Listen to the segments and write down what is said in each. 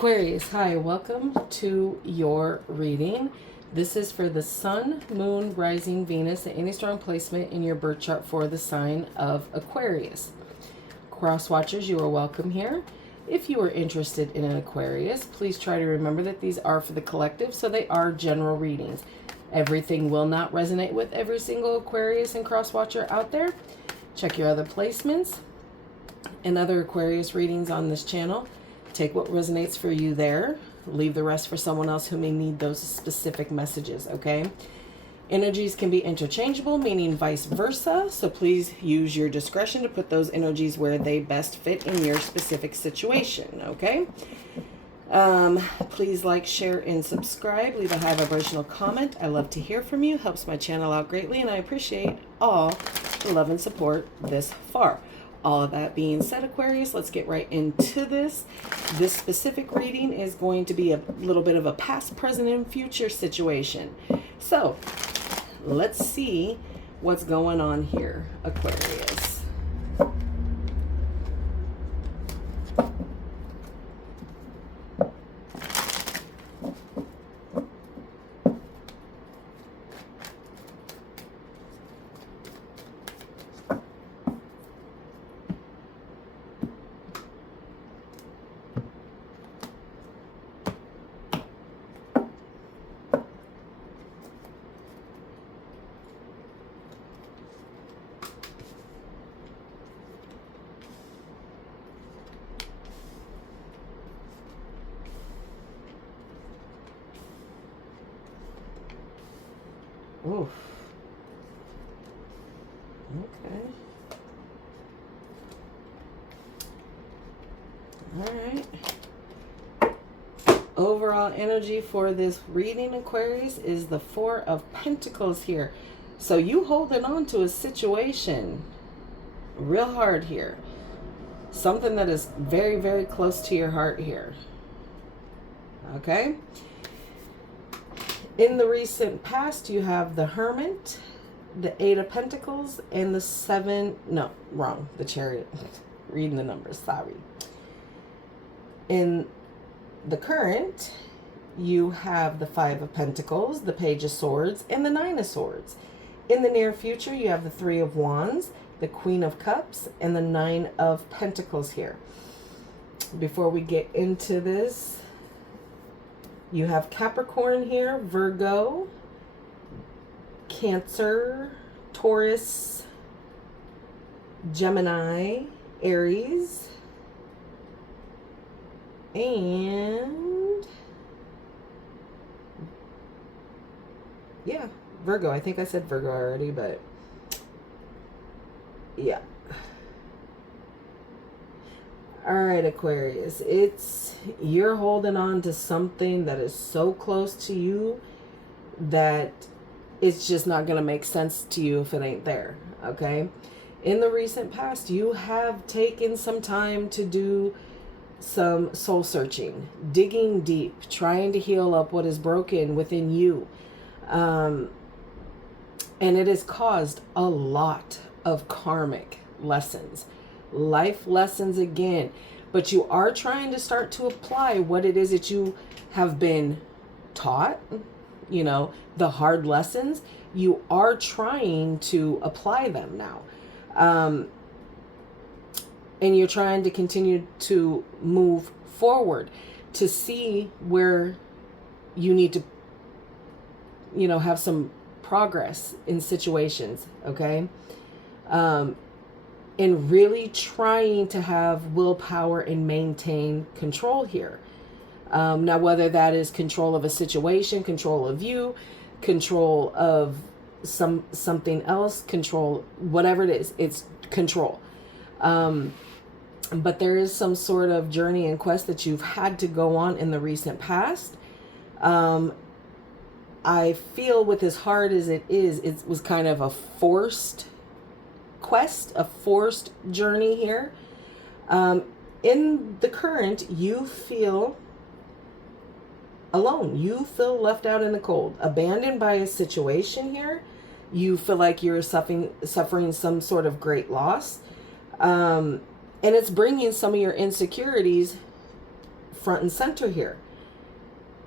Aquarius, hi, welcome to your reading. This is for the Sun, Moon, Rising, Venus, and any strong placement in your birth chart for the sign of Aquarius. Crosswatchers, you are welcome here. If you are interested in an Aquarius, please try to remember that these are for the collective, so they are general readings. Everything will not resonate with every single Aquarius and Crosswatcher out there. Check your other placements and other Aquarius readings on this channel. Take what resonates for you there. Leave the rest for someone else who may need those specific messages, okay? Energies can be interchangeable, meaning vice versa. So please use your discretion to put those energies where they best fit in your specific situation, okay? Please like, share, and subscribe. Leave a high vibrational comment. I love to hear from you. Helps my channel out greatly, and I appreciate all the love and support this far. All of that being said, Aquarius, let's get right into this. This specific reading is going to be a little bit of a past, present, and future situation. So, let's see what's going on here, Aquarius. Oof. Okay. All right. Overall energy for this reading, Aquarius, is the Four of Pentacles here. So you holding on to a situation real hard here. Something that is very, very close to your heart here. Okay? In the recent past, you have the Hermit, the Eight of Pentacles, and the the Chariot. Reading the numbers, sorry. In the current, you have the Five of Pentacles, the Page of Swords, and the Nine of Swords. In the near future, you have the Three of Wands, the Queen of Cups, and the Nine of Pentacles here. Before we get into this, you have Capricorn here, Virgo, Cancer, Taurus, Gemini, Aries, and yeah, Virgo. I think I said Virgo already, but yeah. All right, Aquarius, you're holding on to something that is so close to you that it's just not going to make sense to you if it ain't there, okay? In the recent past, you have taken some time to do some soul searching, digging deep, trying to heal up what is broken within you. And it has caused a lot of karmic lessons. Life lessons again, but you are trying to start to apply what it is that you have been taught, you know, the hard lessons. You are trying to apply them now, and you're trying to continue to move forward to see where you need to, you know, have some progress in situations, okay? And really trying to have willpower and maintain control here. Now, whether that is control of a situation, control of you, control of something else, control, whatever it is, it's control. But there is some sort of journey and quest that you've had to go on in the recent past. I feel with as hard as it was kind of a forced quest, a forced journey here. In the current, you feel alone. You feel left out in the cold, abandoned by a situation here. You feel like you're suffering some sort of great loss. And it's bringing some of your insecurities front and center here.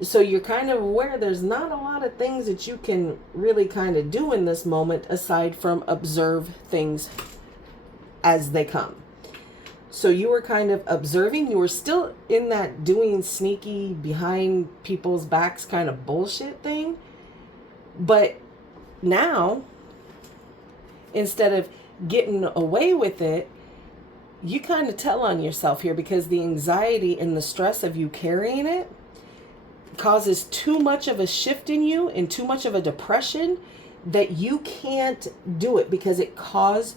So you're kind of aware there's not a lot of things that you can really kind of do in this moment aside from observe things as they come. So you were kind of observing. You were still in that doing sneaky behind people's backs kind of bullshit thing. But now, instead of getting away with it, you kind of tell on yourself here, because the anxiety and the stress of you carrying it causes too much of a shift in you and too much of a depression that you can't do it, because it causes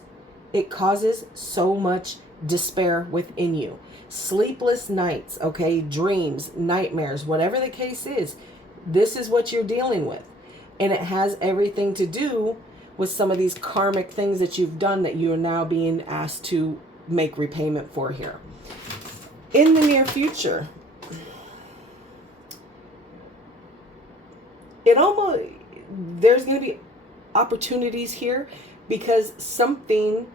so much despair within you. Sleepless nights, okay, dreams, nightmares, whatever the case is, this is what you're dealing with. And it has everything to do with some of these karmic things that you've done that you are now being asked to make repayment for here. In the near future, there's going to be opportunities here, because something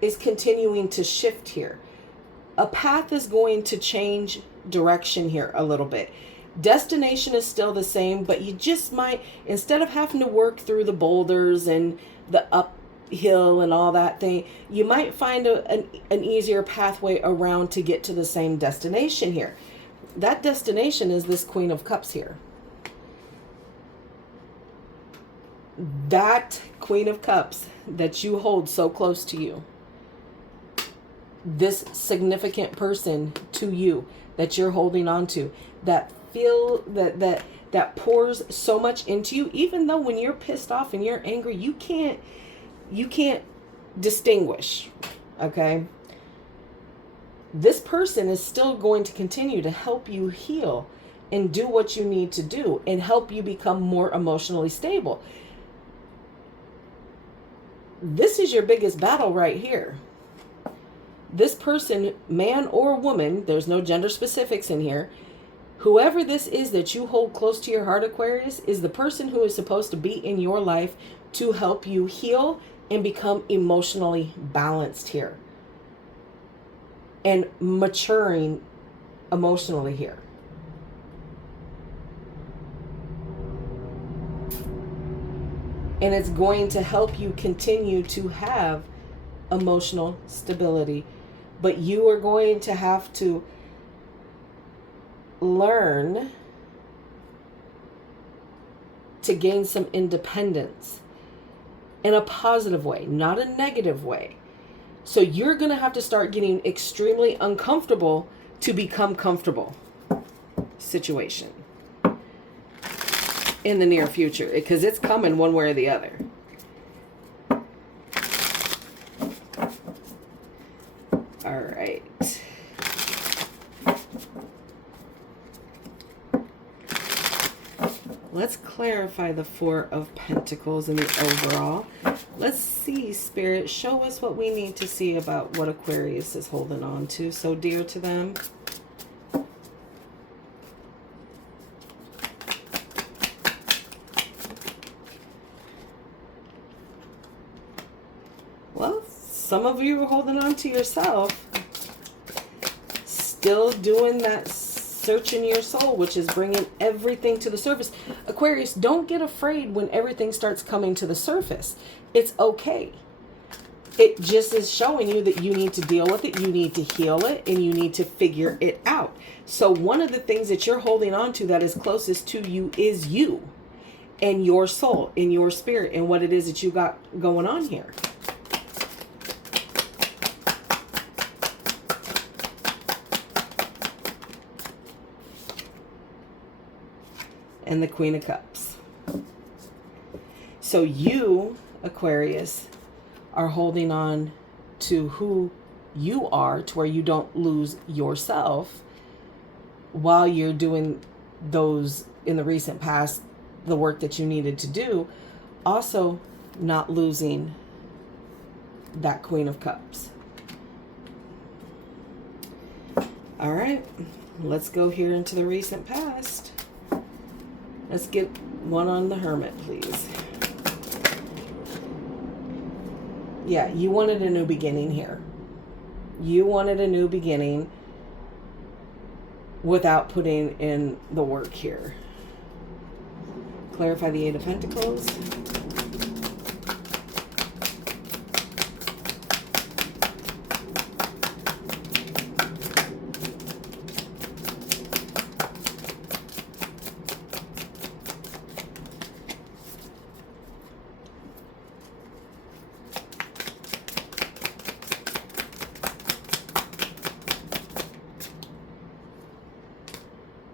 is continuing to shift here. A path is going to change direction here a little bit. Destination is still the same, but you just might, instead of having to work through the boulders and the uphill and all that thing, you might find an easier pathway around to get to the same destination here. That destination is this Queen of Cups here. That Queen of Cups that you hold so close to you. This significant person to you that you're holding on to, that pours so much into you, even though when you're pissed off and you're angry, you can't distinguish, okay? This person is still going to continue to help you heal and do what you need to do and help you become more emotionally stable. This is your biggest battle right here. This person, man or woman, there's no gender specifics in here, whoever this is that you hold close to your heart, Aquarius, is the person who is supposed to be in your life to help you heal and become emotionally balanced here. And maturing emotionally here. And it's going to help you continue to have emotional stability. But you are going to have to learn to gain some independence in a positive way, not a negative way. So you're going to have to start getting extremely uncomfortable to become comfortable situation in the near future, because it's coming one way or the other. All right. Let's clarify the Four of Pentacles in the overall. Let's see, Spirit, show us what we need to see about what Aquarius is holding on to, so dear to them. Well, some of you are holding on to yourself, still doing that searching your soul, which is bringing everything to the surface. Aquarius, don't get afraid when everything starts coming to the surface. It's okay. It just is showing you that you need to deal with it, you need to heal it, and you need to figure it out. So one of the things that you're holding on to that is closest to you is you and your soul and your spirit and what it is that you got going on here. And the Queen of Cups. So you, Aquarius, are holding on to who you are, to where you don't lose yourself while you're doing those, in the recent past, the work that you needed to do. Also not losing that Queen of Cups. All right, let's go here into the recent past. Let's get one on the Hermit, please. Yeah, you wanted a new beginning here. You wanted a new beginning. without putting in the work here. Clarify the Eight of Pentacles.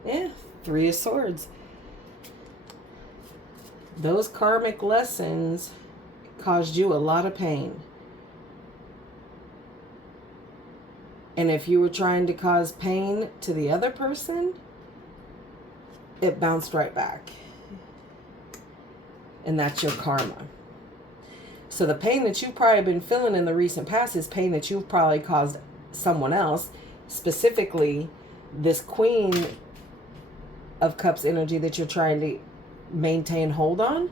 Yeah, Three of Swords. Those karmic lessons caused you a lot of pain. And if you were trying to cause pain to the other person, it bounced right back. And that's your karma. So the pain that you've probably been feeling in the recent past is pain that you've probably caused someone else. Specifically, this Queen of Cups energy that you're trying to maintain hold on,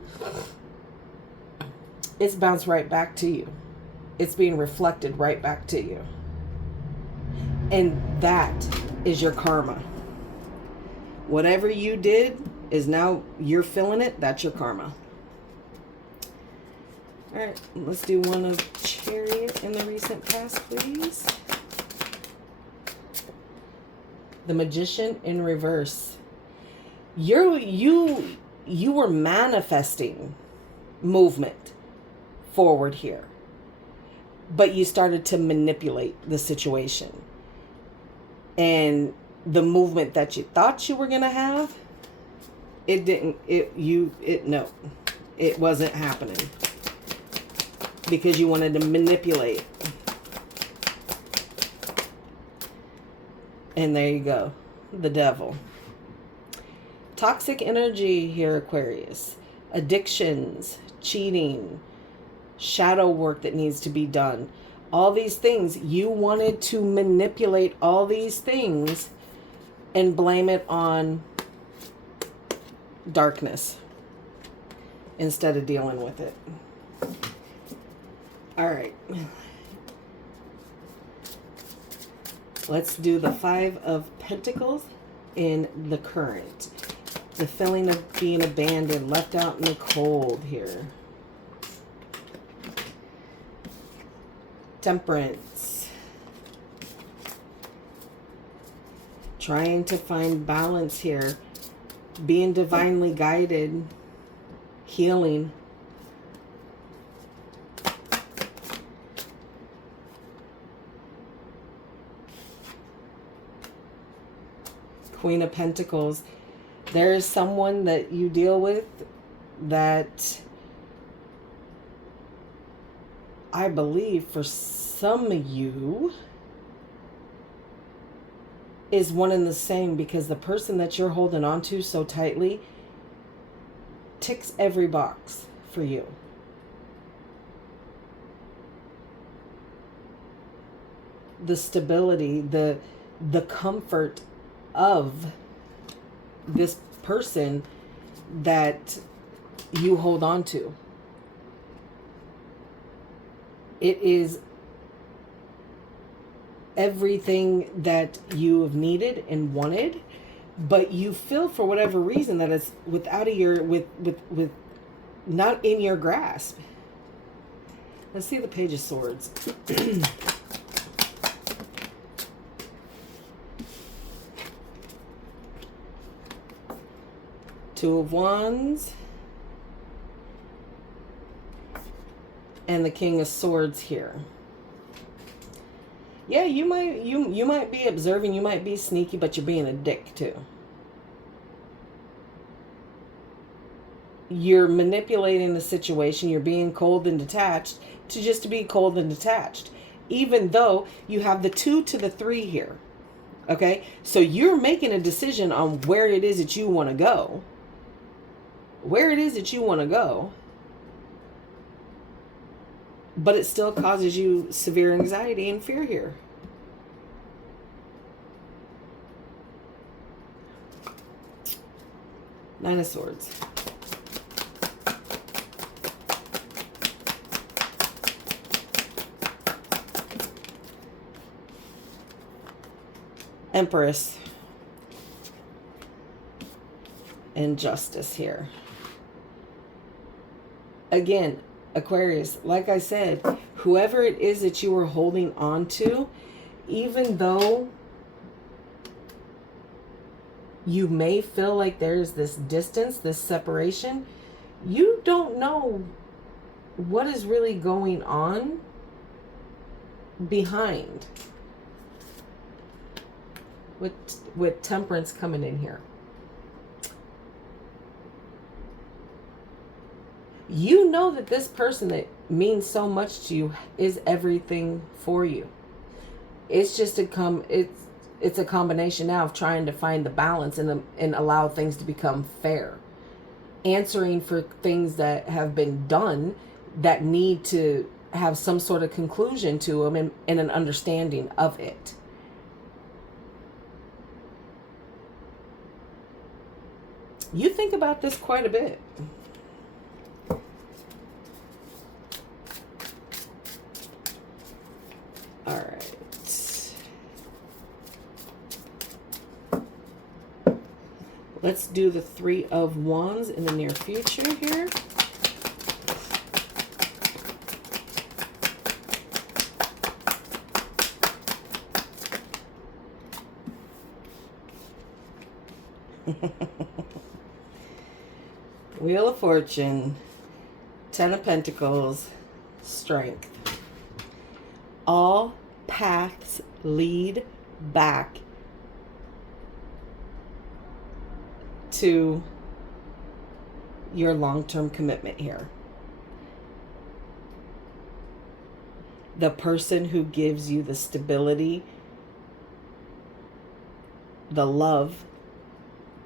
it's bounced right back to you. It's being reflected right back to you. And that is your karma. Whatever you did is now you're feeling it. That's your karma. All right, let's do one of Chariot in the recent past, please. The Magician in reverse. You were manifesting movement forward here, but you started to manipulate the situation. And the movement that you thought you were going to have, it wasn't happening because you wanted to manipulate. And there you go, the Devil. Toxic energy here, Aquarius. Addictions, cheating, shadow work that needs to be done. All these things, you wanted to manipulate all these things and blame it on darkness instead of dealing with it. All right. Let's do the Five of Pentacles in the current. The feeling of being abandoned, left out in the cold here. Temperance. Trying to find balance here. Being divinely guided. Healing. Queen of Pentacles. There is someone that you deal with that I believe for some of you is one and the same, because the person that you're holding on to so tightly ticks every box for you. The stability, the comfort of this person that you hold on to. It is everything that you have needed and wanted, but you feel for whatever reason that it's with not in your grasp. Let's see the Page of Swords. Two of Wands. And the King of Swords here. Yeah, you might be observing, you might be sneaky, but you're being a dick too. You're manipulating the situation, you're being cold and detached to just to be cold and detached. Even though you have the 2 to the 3 here. Okay? So you're making a decision on where it is that you want to go. Where it is that you want to go. But it still causes you severe anxiety and fear here. Nine of Swords. Empress. and Justice here. Again, Aquarius, like I said, whoever it is that you were holding on to, even though you may feel like there's this distance, this separation, you don't know what is really going on behind with Temperance coming in here. You know that this person that means so much to you is everything for you. It's just it's a combination now of trying to find the balance and allow things to become fair. Answering for things that have been done that need to have some sort of conclusion to them and an understanding of it. You think about this quite a bit. All right. Let's do the Three of Wands in the near future here. Wheel of Fortune, Ten of Pentacles, Strength. All paths lead back to your long-term commitment here. The person who gives you the stability, the love,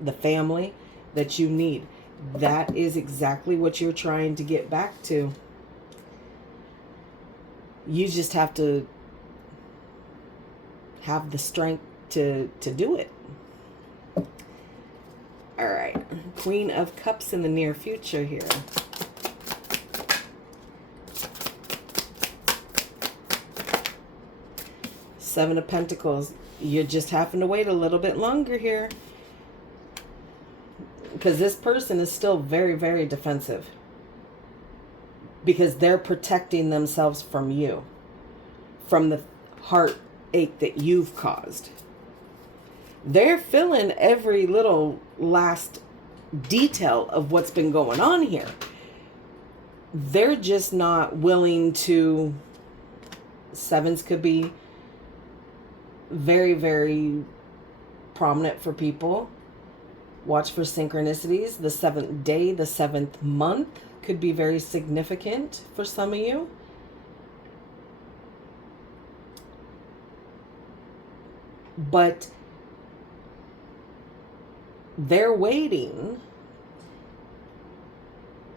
the family that you need. That is exactly what you're trying to get back to. You just have to have the strength to do it. All right. Queen of Cups in the near future here. Seven of Pentacles. You're just having to wait a little bit longer here. Because this person is still very, very defensive. Because they're protecting themselves from you. From the heartache that you've caused. They're feeling every little last detail of what's been going on here. They're just not willing to... Sevens could be very, very prominent for people. Watch for synchronicities. The 7th day, the 7th month could be very significant for some of you. But they're waiting,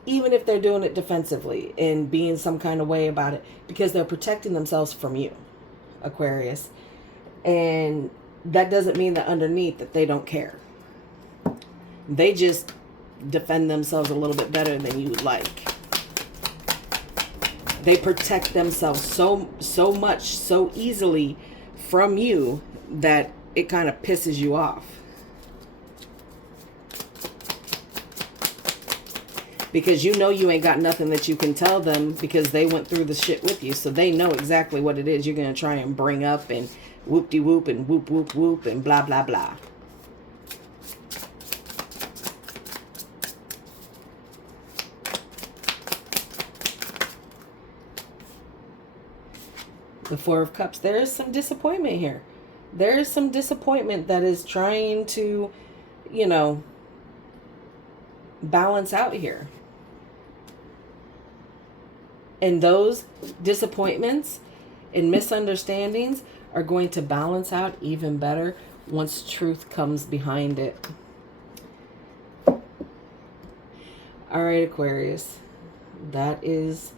even if they're doing it defensively and being some kind of way about it, because they're protecting themselves from you, Aquarius. And that doesn't mean that underneath that they don't care. They just defend themselves a little bit better than you would like. They protect themselves so much, so easily from you that it kind of pisses you off. Because you know you ain't got nothing that you can tell them because they went through the shit with you. So they know exactly what it is you're going to try and bring up and whoop-de-whoop and whoop-whoop-whoop and blah, blah, blah. The Four of Cups. There is some disappointment here. There is some disappointment that is trying to, you know, balance out here. And those disappointments and misunderstandings are going to balance out even better once truth comes behind it. All right, Aquarius. That is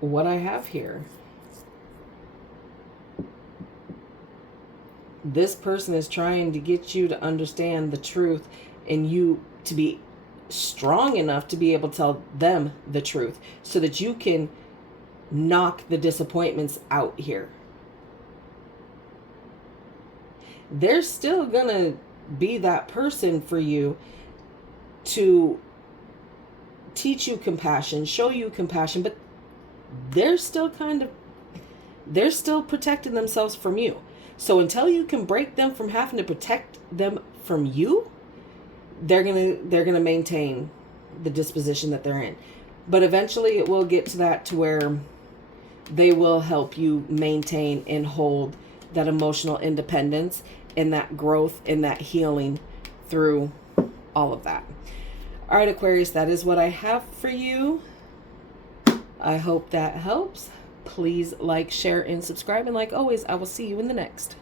what I have here. This person is trying to get you to understand the truth and you to be strong enough to be able to tell them the truth so that you can knock the disappointments out here. They're still gonna be that person for you to teach you compassion, show you compassion, but they're still protecting themselves from you. So until you can break them from having to protect them from you, they're gonna maintain the disposition that they're in. But eventually it will get to that to where they will help you maintain and hold that emotional independence and that growth and that healing through all of that. All right, Aquarius, that is what I have for you. I hope that helps. Please like, share, and subscribe. And like always, I will see you in the next.